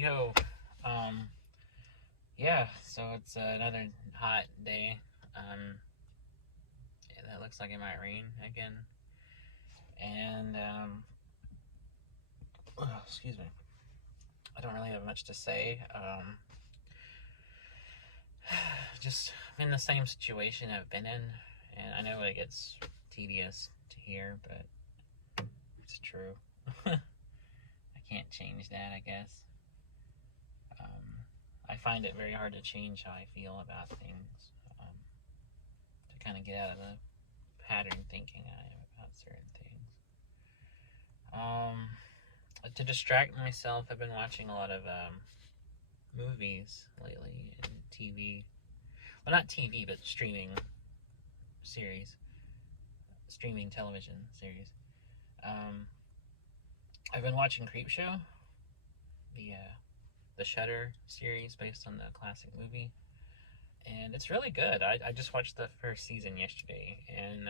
Yo, um, yeah, so it's another hot day. Um, yeah, that looks like it might rain again. And, excuse me, I don't really have much to say. Just I'm in the same situation I've been in, and I know it gets tedious to hear, but it's true. I can't change that, I guess. Um, I find it very hard to change how I feel about things, to kind of get out of the pattern thinking I am about certain things. Um, to distract myself, I've been watching a lot of movies lately and TV. Well, not TV, but series, streaming television series. Um, I've been watching Creepshow, the Shudder series based on the classic movie, and it's really good. I just watched the first season yesterday, and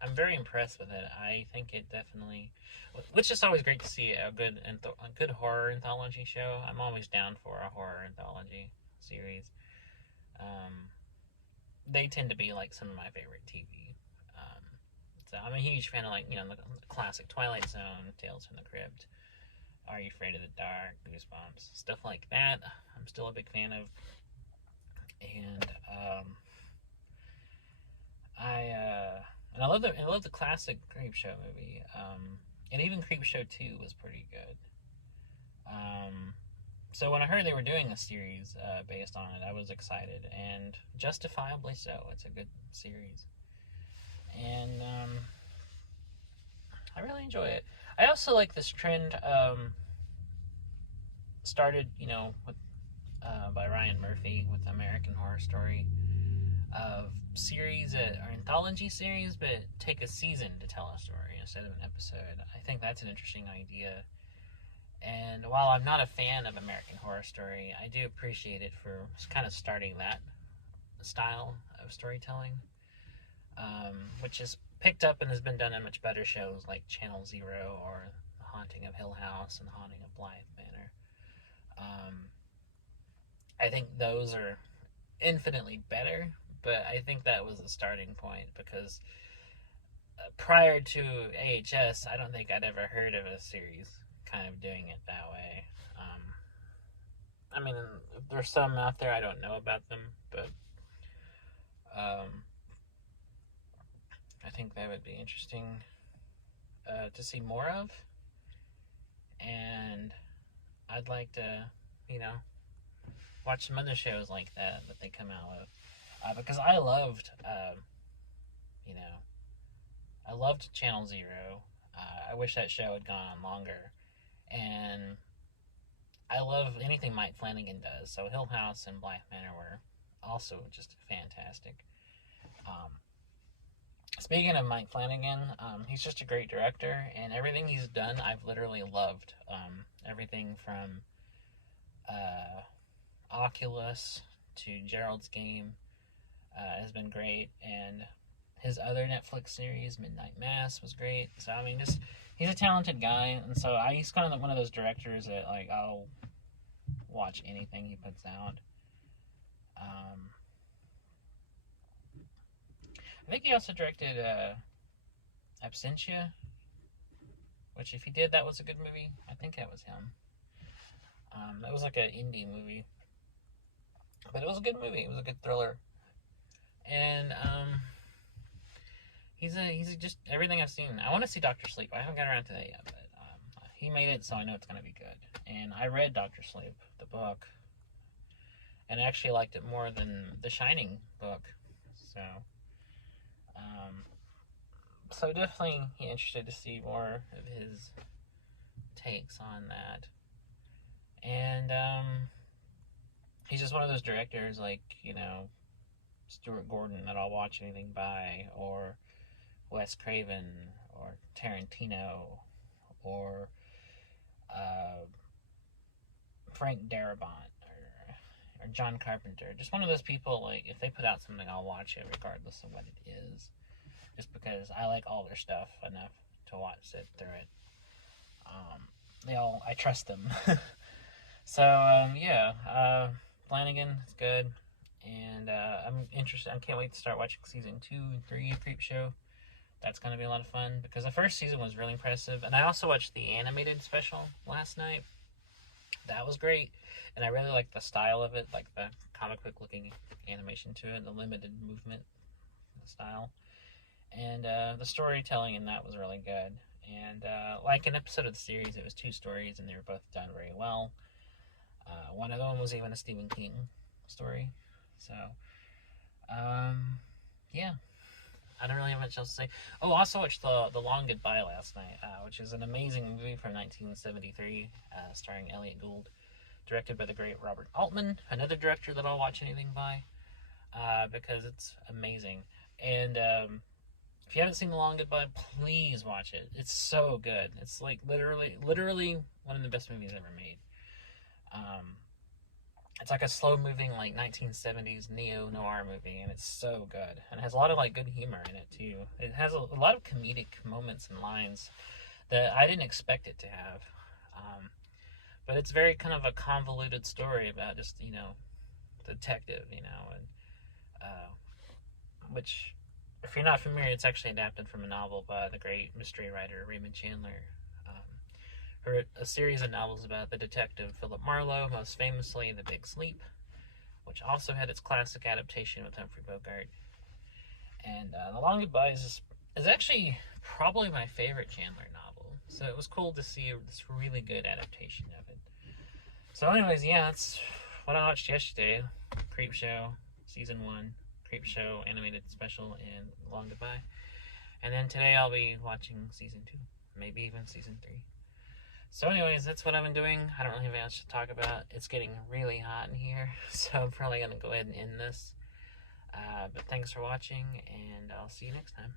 I'm very impressed with it. I think it definitely, which is always great to see a good horror anthology show. I'm always down for a horror anthology series. Um, they tend to be like some of my favorite TV. Um, so I'm a huge fan of the classic Twilight Zone, Tales from the Crypt, Are You Afraid of the Dark, Goosebumps, stuff like that. I'm still a big fan of, and I love the classic Creepshow movie. And even Creepshow 2 was pretty good. Um, so when I heard they were doing a series based on it, I was excited, and justifiably so. It's a good series, and I really enjoy it. I also like this trend started, with by Ryan Murphy with American Horror Story, of series that are anthology series, but take a season to tell a story instead of an episode. I think that's an interesting idea. And while I'm not a fan of American Horror Story, I do appreciate it for kind of starting that style of storytelling, which is picked up and has been done in much better shows like Channel Zero or The Haunting of Hill House and The Haunting of Blythe Manor. Um, I think those are infinitely better, but I think that was the starting point because prior to AHS, I don't think I'd ever heard of a series kind of doing it that way. I mean, there's some out there I don't know about them, but um, I think that would be interesting to see more of, and I'd like to, you know, watch some other shows like that they come out with, because you know, I loved Channel Zero. I wish that show had gone on longer, and I love anything Mike Flanagan does. So Hill House and Blythe Manor were also just fantastic. Um, Speaking of Mike Flanagan, he's just a great director, and everything he's done, I've literally loved. Everything from Oculus to Gerald's Game has been great, and his other Netflix series, Midnight Mass, was great. So I mean, just he's a talented guy, and so he's kind of one of those directors that like I'll watch anything he puts out. Um, I think he also directed Absentia, which if he did, that was a good movie. I think that was him. That was like an indie movie, but it was a good movie. It was a good thriller, and he's just everything I've seen. I want to see Doctor Sleep. I haven't got around to that yet, but he made it, so I know it's gonna be good. And I read Doctor Sleep, the book, and I actually liked it more than the Shining book. So, um, so definitely interested to see more of his takes on that. And he's just one of those directors, like Stuart Gordon, that I'll watch anything by, or Wes Craven, or Tarantino, or uh, Frank Darabont, or John Carpenter. Just one of those people. Like if they put out something, I'll watch it regardless of what it is. just because I like all their stuff enough to watch it through it. I trust them. So yeah, Flanagan is good, and I'm interested. I can't wait to start watching season 2 and 3 of Creepshow. That's gonna be a lot of fun because the first season was really impressive, and I also watched the animated special last night. That was great, and I really liked the style of it, like the comic book looking animation to it, the limited movement style, and the storytelling in that was really good. And like an episode of the series, it was 2 stories, and they were both done very well. One of them was even a Stephen King story. So, yeah, I don't really have much else to say. Oh, I also watched the Long Goodbye last night, which is an amazing movie from 1973, starring Elliot Gould, directed by the great Robert Altman, another director that I'll watch anything by, because it's amazing. And if you haven't seen The Long Goodbye, please watch it. It's so good. It's like literally one of the best movies ever made. It's like a slow-moving, like 1970s neo-noir movie, and it's so good. And it has a lot of like good humor in it too. It has a lot of comedic moments and lines that I didn't expect it to have. But it's very kind of a convoluted story about just detective, and which, if you're not familiar, it's actually adapted from a novel by the great mystery writer Raymond Chandler. A series of novels about the detective Philip Marlowe, most famously The Big Sleep, which also had its classic adaptation with Humphrey Bogart. And The Long Goodbye is actually probably my favorite Chandler novel. So it was cool to see this really good adaptation of it. So anyways, yeah, that's what I watched yesterday. Creepshow, Season 1, Creepshow Animated Special, and Long Goodbye. And then today I'll be watching Season 2, maybe even Season 3. So anyways, that's what I've been doing. I don't really have much to talk about. It's getting really hot in here, so I'm probably going to go ahead and end this. But thanks for watching, and I'll see you next time.